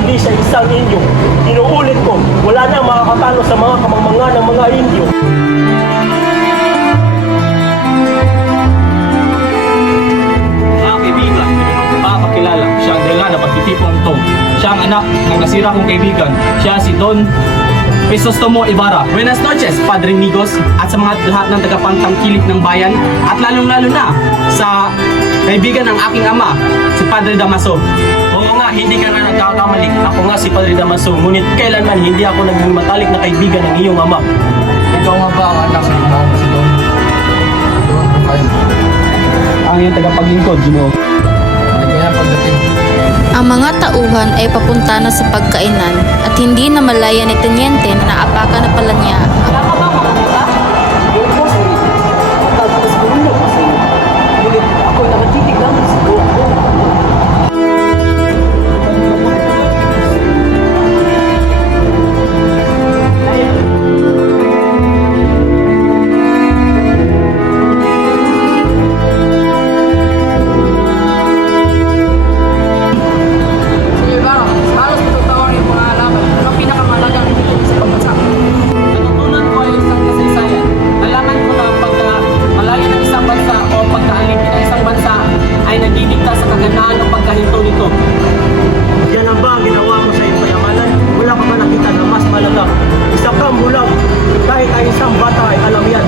hindi siya isang Indio. Inuulit ko, wala nang makakatalo sa mga kamangmangan ng mga Indio. Mga kaibigan, makakakilala. Siya ang dahilan na pagtitipong ito. Siya ang anak ng nasira kong kaibigan. Siya si Don Crisostomo Ibarra. Buenas noches, Padre Migos, at sa mga lahat ng tagapangtangkilik ng bayan, at lalong-lalo na sa kaibigan ng aking ama, si Padre Damaso. Oo nga, hindi ka nga nagkakamali. Ako nga si Padre Damaso, ngunit kailanman hindi ako naging matalik na kaibigan ng iyong ama. Ikaw nga ba ang anak ng mga si Don? Don Rafael. Ang iyong tagapaglingkod, Ginoo. Maligayang pagdating. Ang mga tauhan ay papunta na sa pagkainan at hindi na malaya ni Teniente na naapakan na pala niya Ako nakatitig lang sa buwan ko. Sige ba, halos matutawang yung mga laban. Ang pinakamalagang ito sa pagbansa. Natutunan ko ay isang kasaysayan. Nalaman ko na pagka-malaya ng isang bansa o pagka-alipin ng isang bansa ay nagdidikta sa kagandahan ng pagkahinto nito. Yan ang ba ang ginawa mo sa iyong payamanan? Wala ka ba nakita na mas malaga? Isa kang bulag, kahit ay isang bata ay alam yan.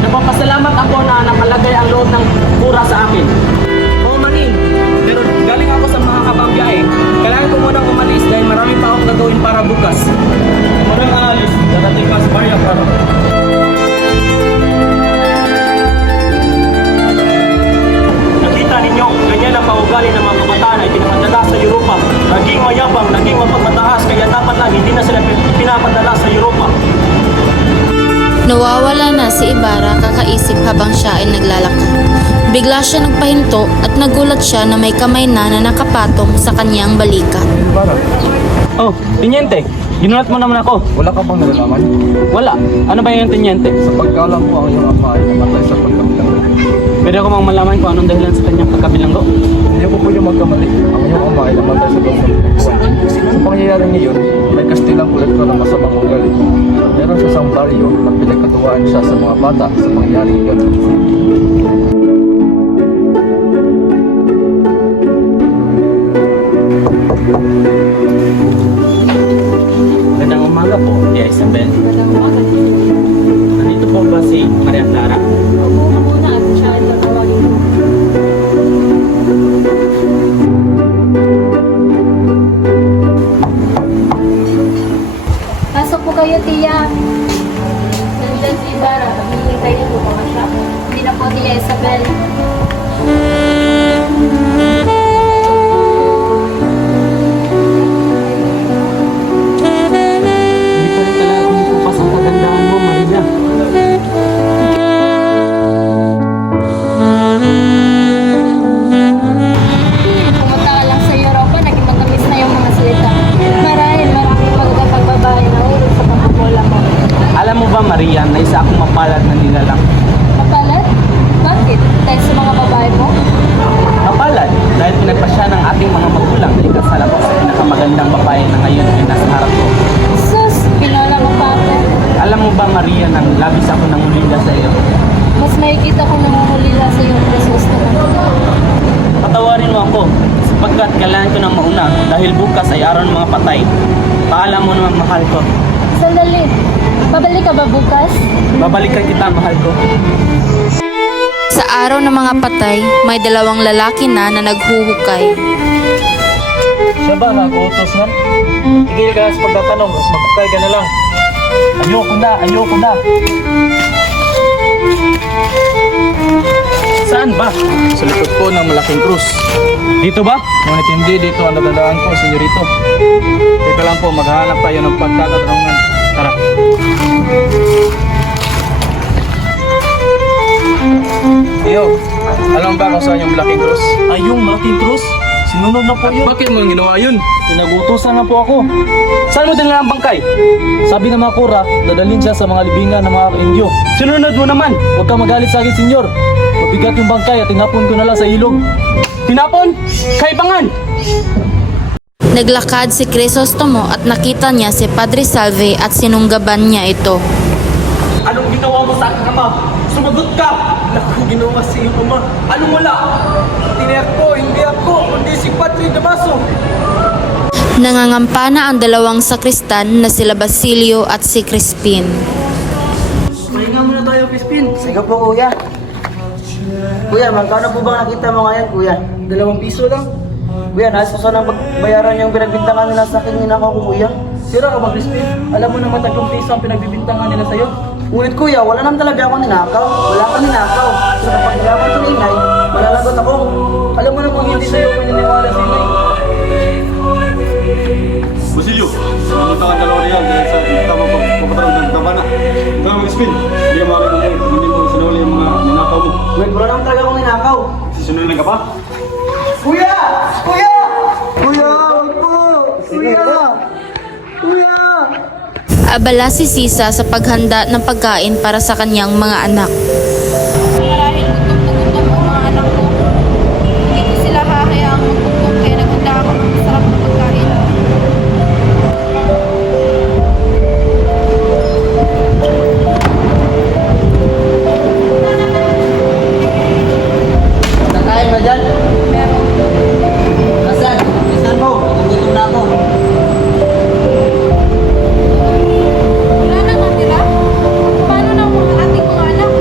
Nagpapasalamat ako na nakalagay ang loob ng pura sa akin. Oo, Manin. Pero galing ako sa mga habang biyahe. Kailangan ko munang umalis dahil marami pa akong gagawin para bukas. Marang aalis, darating ka sa Maria Clara. Nakita ninyo, ganyan ang paugali ng mga kabataan ay pinapadala sa Europa. Naging mayabang, naging mapagmataas, kaya dapat lang hindi na sila pinapadala sa Europa. Nawawala na si Ibarra kakaisip habang siya ay naglalakad. Bigla siya nagpahinto at nagulat siya na may kamay na nakapatong sa kanyang balikat. Oh, Teniente, ginulat mo naman ako. Wala ka bang nalalaman? Wala. Ano ba yung Teniente? Sa pagkaalam ko ang iyong ama ay namatay sa pagkabilang. Pwede ako mang malaman kung anong dahilan sa kanyang pagkabilanggo? Hindi ako pwede magkamali. Ang iyong ama ay namatay sa loob ng buwan. Sa pangyayari ngayon, may kastilang kolektor ng masamang ugali. Meron siya isang baryo na pinagkatuwaan siya sa mga bata sa pangyayari ngayon. Magandang umaga po, Tia Isabel. Magandang umaga. Nandito po ba si Maria Clara? Upo ka muna at siya ay tatawagin mo. Pasok po kayo, Tia. Nandiyan si Ibarra. Hinihintay niyo po ba siya? Hindi na po, Tia Isabel. Hindi pa rin talaga kumukupas ang kagandahan mo, Maria. Pumunta ka lang sa Europa, naging matamis na yung mga salita. Maraming magandang pagbabae na ulog sa pamamula mo. Alam mo ba, Maria, na isa akong mapalad na nilalang? Mapalad? Bakit? Dahil sa mga babae mo? Mapalad dahil pinagpasya ng ating mga magulang na ikasal ako sa pinakamagandang babae na ngayon ay nasa harap ko. Sus, pinola mo pa ako. Alam mo ba, Maria, nang labis ako nangulila sa iyo? Mas makikita ko namumulila sa iyong Christmas naman. Patawarin mo ako sapagkat kailangan ko nang mauna dahil bukas ay araw ng mga patay. Paalam mo naman, mahal ko. Sandali, babalik ka ba bukas? Babalikan kita, mahal ko. Sa araw ng mga patay, may dalawang lalaki na naghuhukay. Siya ba nag-utos nga? Tigil ka na sa pagtatanong, magpukay ka na lang. Ayoko na. Saan ba? Sa likod po ng malaking krus. Dito ba? Ngunit hindi dito ang nadadaan ko, senyorito. Teka lang po, maghahanap tayo ng pagkatatanungan. Tara. Iyo, alam ba kung saan yung malaking krus? Ay, yung malaking krus, sinunod na po yun. Bakit mo ginawa yun? Pinagutusan na po ako. Saan mo dinala ang bangkay? Sabi ng mga kura, dadalhin siya sa mga libingan ng mga Indyo. Sinunod mo naman. Huwag kang magalit sa akin, senyor. Mabigat yung bangkay at tinapon ko na lang sa ilog. Tinapon? Kaibangan! Naglakad si Crisostomo at nakita niya si Padre Salve at sinunggaban niya ito. Anong ginawa mo sa aking ama? Sumagot ka! Naku, ginawa sa iyong ama. Anong wala? Tiniyak ko, hindi ako, kundi si Padre Damaso. Nangangampana ang dalawang sakristan na sila Basilio at si Crispin. Mahinga muna tayo, Crispin. Sige po, kuya. Kuya, magkano po ba nakita mo ngayon, kuya? 2 piso lang. Kuya, nais ko sanang bayaran yung pinagbintangan nila sa akin, ninakaw ko, kuya. Sira ka ba, Crispin? Alam mo naman 3 piso ang pinagbibintangan nila sa'yo. Ngunit kuya, wala naman talaga ako ninakaw. Wala akong ninakaw. So kapag nalaman ko ni Inay, malalagot ako. Alam mo naman hindi sa'yo maniniwala si Inay. Basilio, namunta ka dalawa na yan dahil sa tamang pagpapatarang ng kabana. Tama mga spin, hindi ka makakita mo, hindi mo sinuli yung mga ninakaw mo. Ngunit wala naman talaga akong ninakaw. Sisunod ka pa? Kuya! Kuya! Kuya, wag po! Kuya! Kuya! Abala si Sisa sa paghanda ng pagkain para sa kanyang mga anak. Marahil gutom na gutom ang mga anak ko. Hindi ko sila hahayaang magutom kaya naghanda ako ng masarap na pagkain. Nakain ba dyan? Meron. Nasaan? Nasaan mo? Gutom na ako. Wala na natira? Paano na ang mga ating mga anak?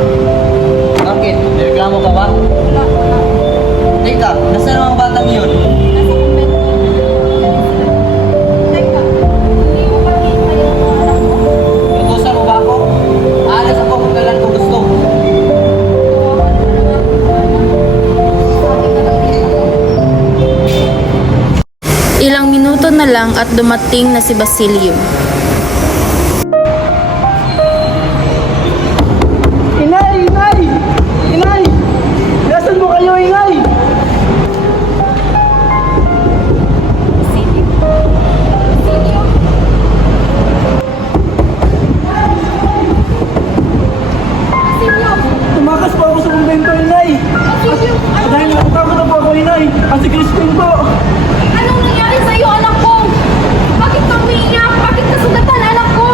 Bakit? May reklamo ka ba? Wala. Teka, nasaan ang mga batang yun? Nasa kumbento. Teka, hindi mo ba kita yung mga anak mo? Utusan mo ba ako? Aalis ako kung kailan ko gusto. Sabi ka lang dito. Ilang minuto na lang at dumating na si Basilio. Inay! Inay! Inay! Nasaan mo kayo, Inay? Silyo. Silyo. Silyo. Tumakas pa ako sa kumbento, Inay. Silyo. At dahil natatakot na po ako, Inay. Ang si Crispin po. Anong nangyari sa'yo, anak ko? Bakit ka umiiyak? Bakit ka sugatan, anak ko?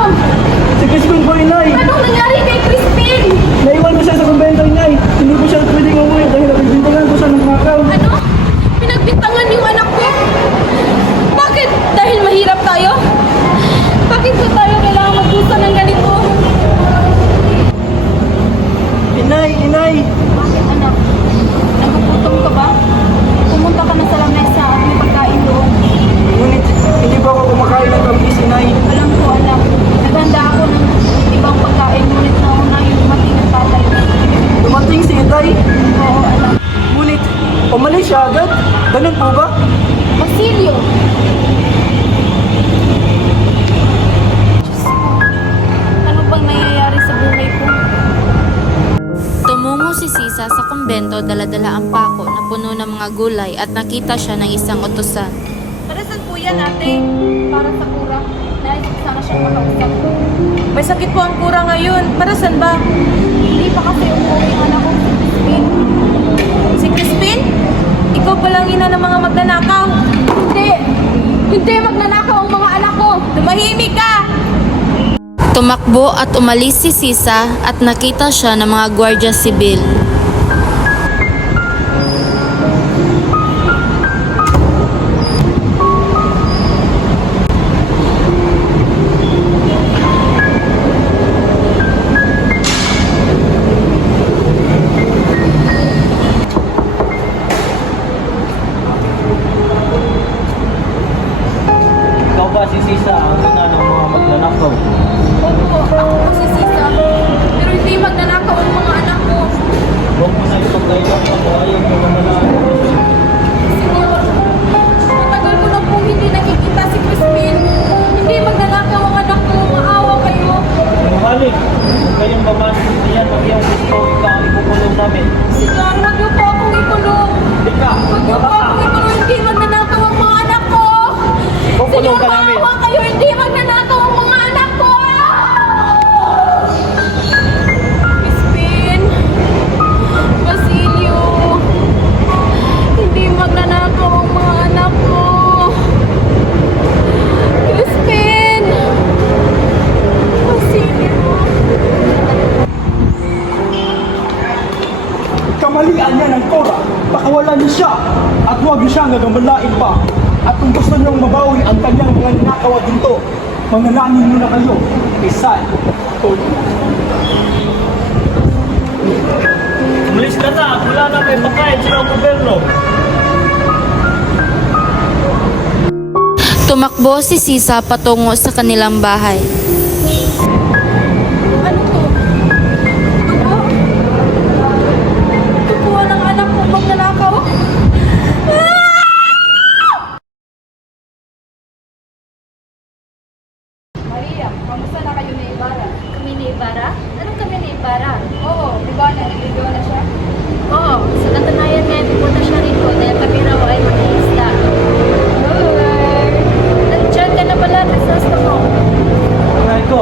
Si Crispin po, Inay. Anong nangyari kay Crispin? Naiwan ko siya sa kumbento, Inay. Hindi ko siya pwedeng umuwi dahil nagbibintangan ko siya ng makaw. Ano? Pinagbintangan yung anak ko? Bakit? Dahil mahirap tayo? Bakit ba tayo kailangan magdusa ng ganito? Inay! Inay! Bakit, anak? Nagugutom ka ba? Pumunta ka na sa lamesa at may pagkain doon. Ngunit hindi po ako kumakain ng tamis, Inay. Alam ko, anak. Naghanda ako ng ibang pagkain, ngunit nauna yung dumating ng tatay. Dumating si Itay. Oo, anak. Ngunit umalis siya agad. Ganun po ba? Basilio! Diyos ko, ano bang nangyayari sa buhay ko? Tumungo si Sisa sa kumbento, dala-dala ang pako na puno ng mga gulay at nakita siya ng isang utusan. Para saan po yan, ate? Para sa kura. Nais ko sana siyang makausap. May sakit po ang kura ngayon. Para saan ba? Hindi pa kasi umuwi ang anak ko si Crispin. Si Crispin? Ikaw palang ina ng mga magnanakaw. Hindi! Hindi magnanakaw ang mga anak ko! Tumahimik ka! Tumakbo at umalis si Sisa at nakita siya ng mga gwardiya sibil. Ikaw ba si Sisa ang ina ng mga magnanakaw? Opo, ako po si Sisa. Pero hindi magnanakaw ang mga anak ko. Pagmalian niya ng Cora, pakawalan niya siya at huwag niya siyang gagamalain pa. At kung gusto niyong mabawi ang kanyang mga ninakaw at ginto, manalangin muna kayo kay San Antonio. Umalis ka na at wala na may pagkain sa gobyerno. Tumakbo si Sisa patungo sa kanilang bahay. Ano to? Ano? Kukuha ng anak kong magnanakaw? Maria, kamusta na kayo ni Ibarra? Kami ni Ibarra? Anong kami ni Ibarra? Oo, di ba naliligaw na siya? Oo, sa katunayan nga, pupunta siya rito dahil kami raw ay mag-iista. Nandiyan ka na pala, nasasta mo. Ay ko,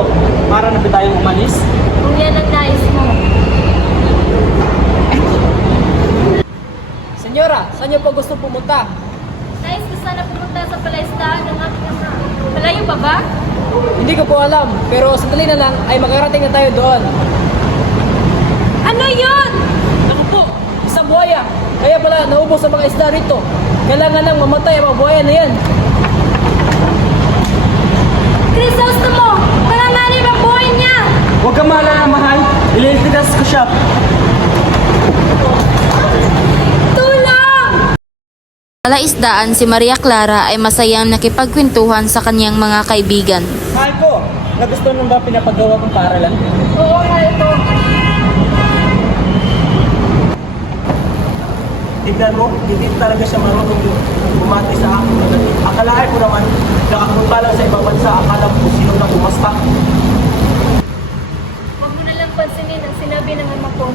para na ba tayong umalis? Kung yan ang nais mo. Senyora, saan niyo po gusto pumunta? Nais ko sana pumunta sa palaistaan ng aking ama. Malayo pa ba? Hindi ko po alam, pero sandali na lang ay makarating na tayo doon. Ano yun? Naku po, isang buhaya. Kaya pala naubos ang mga isda rito. Kailangan nang mamatay ang mga buhaya na yan. Crisostomo! Panganganib ang buhay niya! Huwag kang maalala, mahal. Ililipitas ko siya. Tulong! Palaisdaan si Maria Clara ay masayang nakipagkwentuhan sa kanyang mga kaibigan. Mahal ko, nagustuhan mo ba pinapagawa kong paaralan? Oo, nga ito. Tignan mo, hindi talaga siya marunong bumati sa akin. Akalain ko naman, nakapunta lang sa ibang bansa, akala ko kung sino na umasta. Huwag mo na lang pansinin ang sinabi ng ama ko.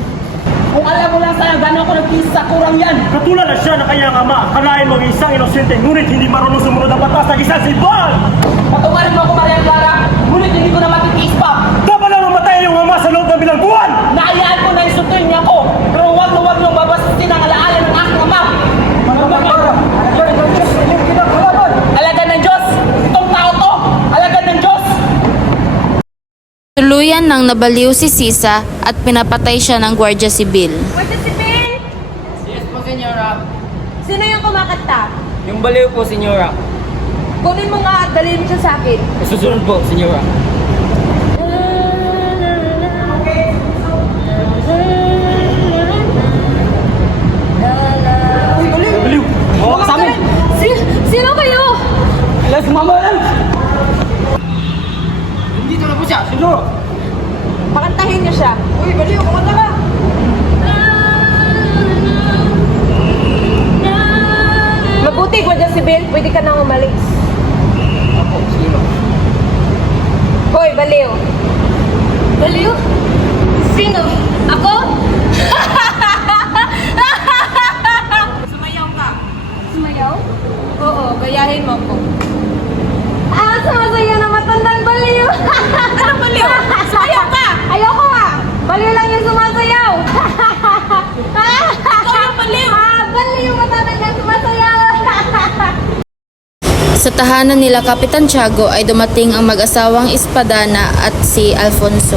Kung alam mo lang sa'yo, gano'n ako nagkisa sa kurang yan. Katulad na siya na kanyang ama, akalain mo ang isang inosente, ngunit hindi marunong sumunod ang batas ng isang sibol! Patuwarin mo ako, Maria Clara, ngunit hindi ko na matitiis pa. Dapat na mamatay ang iyong ama sa loob ng bilang buwan! Naayaan ko na insultuin niya ako, pero huwag na huwag niyong babasitin ang alaala ng aking ama. Alagad ng Diyos! Itong tao to! Alagad ng Diyos! Tuluyan nang nabaliw si Sisa at pinapatay siya ng Guardia Sibil. Pwede si Ben! Yes po, Senyora. Sino yung kumakanta? Yung baliw po, Senyora. Kunin mo nga at dalhin mo siya sa akin. Susunod po, Senyora. Baliw! Hawa ka sa amin! Sino kayo? Let's mama lang! Dito na po siya, Senyora. Pakantahin niyo siya. Uy, baliw, kumanta ka. Mabuti, Guardia Sibil. Pwede ka nang umalis. Ako, sino? Hoy, baliw. Baliw? Sino? Ako? Sumayaw ka. Sumayaw? Oo, gayahin mo ko. Ah, sumasayaw na matandang baliw. Anong baliw? Sumayaw ka. Ayoko nga. Baliw lang yung sumasayaw. Ikaw yung baliw. Ah, baliw matandang yung sumasayaw. Sa tahanan nila Kapitan Tiago ay dumating ang mag-asawang Espadana at si Alfonso.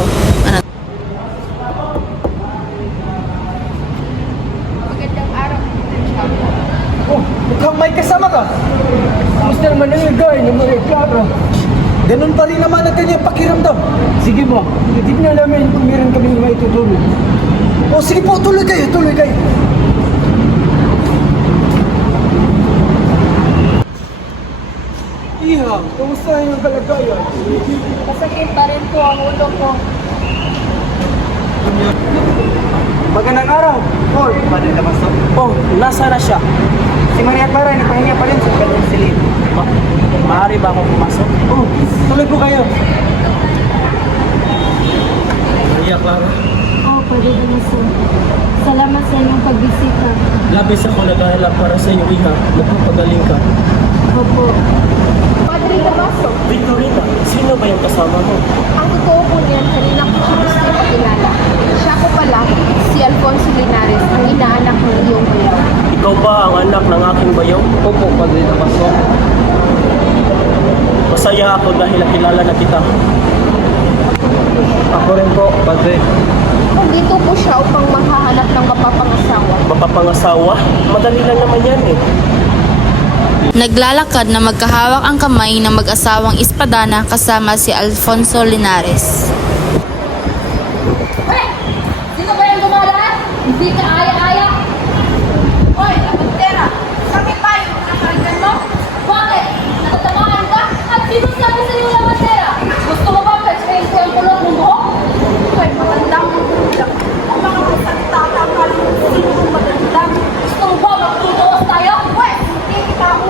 Magandang araw. Oh, mukhang may kasama ka. Gusto naman ng igay ng Maria Clara. Ganun pa rin naman ang kanyang pakiramdam. Sige mo, tignan namin kung meron kami may tutulong. O sige po, tuloy kayo, tuloy kayo. Iha, kamusta yung kalagayan? Masakit pa rin po ang ulo ko. Magandang araw. Paul, pwede na basta. Oh, nasa na siya? Si Maria Clara, nagpahinga pa rin sa kanyang silid. Maaari ba akong pumasok? Oh, tuloy po kayo. Maria Clara, Oh, pwede naman sir. Salamat sa inyong pagbisita. labis ako nag-alala para sa iyo, iha. Magpapagaling ka. Opo. Padre Damaso, Victorita, sino ba yung kasama mo? ang totoo po niyan, kanina ko siya gusto ipakilala. Siya ko pala, si Alfonso Linares, ang inaanak ng iyong bayaw. Ikaw ba ang anak ng aking bayaw? Opo, Padre Damaso. Masaya ako dahil nakilala na kita. Ako rin po, Padre. Nandito po siya upang makahanap ng mapapangasawa. mapapangasawa? Madali lang naman yan eh. Naglalakad na magkahawak ang kamay ng mag-asawang Espadana kasama si Alfonso Linares. Hoy! Sino ba yung dumadaan? Hindi ka aya-aya. Hoy, Lapantera! Sakit ba yung nakakarigan mo? Bakit? Natatamaan ka? At sino sabi sa iyo, Lapantera? Gusto mo ba pwede ko yung kulot ng buhok? Hoy, matandang lang. Ang mga masalita ka akala mo sino kung matandang. Gusto mo ba magtutuos tayo? Hoy, hindi kita ako.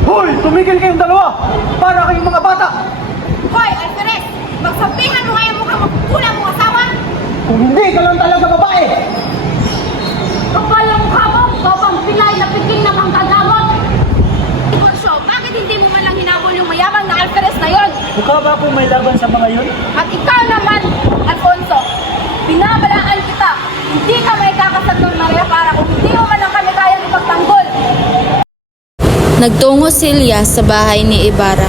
Hoy! Tumigil kayong dalawa! Para kayong mga bata! Hoy, Alferez! Magsabihan mo ngayon mukhang magkukulang mong asawa! Kung hindi ka lang talaga babae! Kapal ang mukha mo! Kapang pilay na piking na manggagamot! Bonso, bakit hindi mo man lang hinabol yung mayabang na Alferez na yon? Mukha ba akong may laban sa mga yun? At ikaw naman, Alfonso, binabalaan kita. Hindi ka may kakasandol Maria para kung hindi mo man lang kami kayang ipagtanggol. Nagtungo si Elias sa bahay ni Ibarra.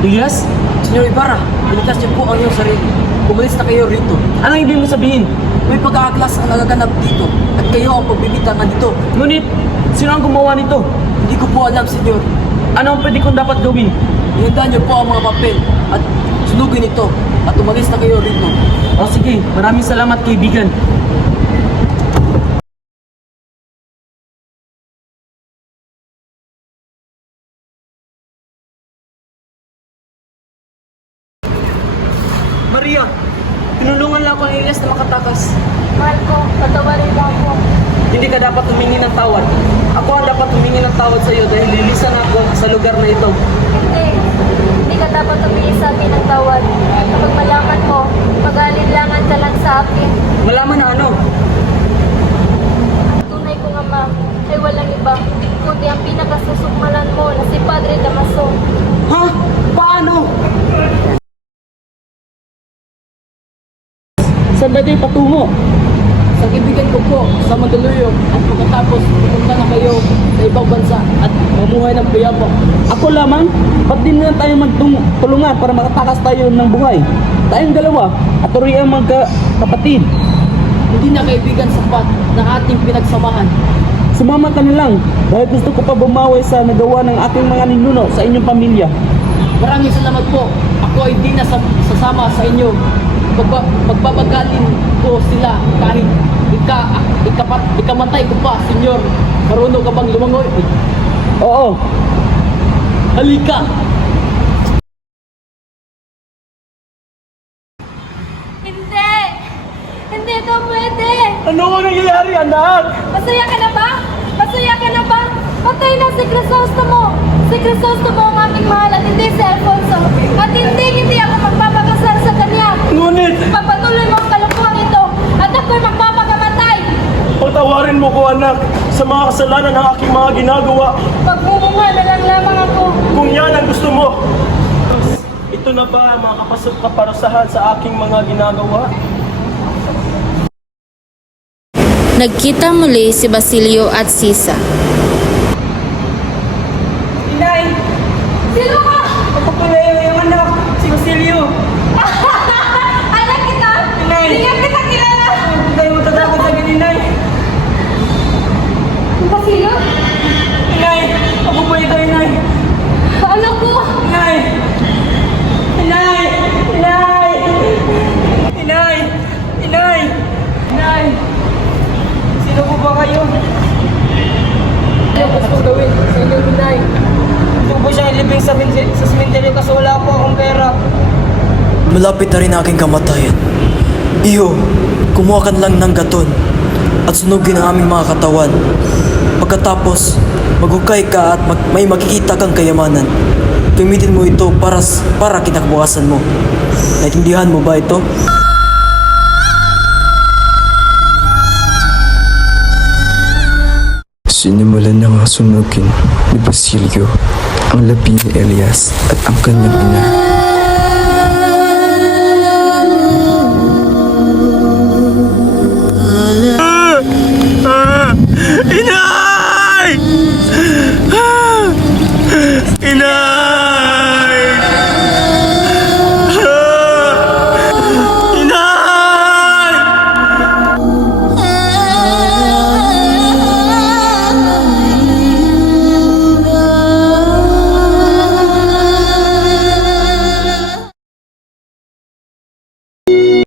Elias? Senyor Ibarra, pinitas niyo po ang iyong sarili. Umalis na kayo rito. Anong ibig mo sabihin? May pag-aaklas ang nagaganap dito at kayo ang pagbibitangan dito. Ngunit, sino ang gumawa nito? Hindi ko po alam, senyor. Ano ang pwede kong dapat gawin? Ihanda niyo po ang mga papel at sunugin ito at umalis na kayo rito. O sige, maraming salamat kaibigan. Maria, tinulungan lang ako ni Elias na makatakas. Marco, patawarin mo ako. Hindi ka dapat humingi ng tawad. Ako ang dapat humingi ng tawad sa iyo dahil lilisan ako sa lugar na ito. Hindi ka dapat tumingin sa akin ng tawad. Kapag malaman mo, mag-alinlangan ka lang sa akin. Malaman na ano? Ang tunay kong ama ay walang iba, kundi ang pinakasusukmalan mo na si Padre Damaso. Ha? Paano? Saan ba tayo patungo? Sa kaibigan ko po sa Mandaluyong at pagkatapos pupunta na kayo sa ibang bansa at mamuhay ng payapa. Ako lamang? Ba't din na tayo magtulungan para makatakas tayo ng buhay? Tayong dalawa at turiang magkapatid. Hindi na kaibigan sapat ng ating pinagsamahan. Sumama ka na lang dahil gusto ko pa bumawi sa nagawa ng aking mga ninuno sa inyong pamilya. Maraming salamat po. Ako ay di na sasama sa inyo. Pagbabagalin ko sila kahit ikamatay ko pa, senyor. Marunong ka bang lumangoy? Oo, Halika! Hindi! Hindi ito pwede! Ano ang nangyayari, anak? Masaya ka na ba? Masaya ka na ba? Patay na si Crisostomo! Si Crisostomo ang aming mahal at hindi si Alfonso. At hindi ako magpapakasal sa kanya. Ngunit, Pagpatuloy mo ang kalukuhan ito at ako'y magpapakamatay. patawarin mo ko, anak, sa mga kasalanan ng aking mga ginagawa. Pagmumukha na lang lamang ako. Kung yan ang gusto mo. Ito na ba ang mga kaparusahan sa aking mga ginagawa? Nagkita muli si Basilio at Sisa. Inay! Sino ka? Ako pala yung anak, si Basilio. Anak kita? Inay! Hindi kita kilala. Hindi tayo matatakot sa akin, Inay. Basilio? Inay! Ako po ito, Inay. Anak ko? Inay! Inay! Inay! Inay! Inay! Inay! Sino po ba kayo? Ano gusto kong gawin sa inyong inay? Gusto po siyang ilibing sa simenteryo kasi wala po akong pera. Malapit na rin aking kamatayan. Iho, kumuha ka lang ng gaton at sunugin ang aming mga katawan. Pagkatapos, maghukay ka at may makikita kang kayamanan. Gamitin mo ito para kinakabukasan mo. Naintindihan mo ba ito? Sinimulan na nga sunugin ni Basilio ang labi ni Elias at ang kanyang ina.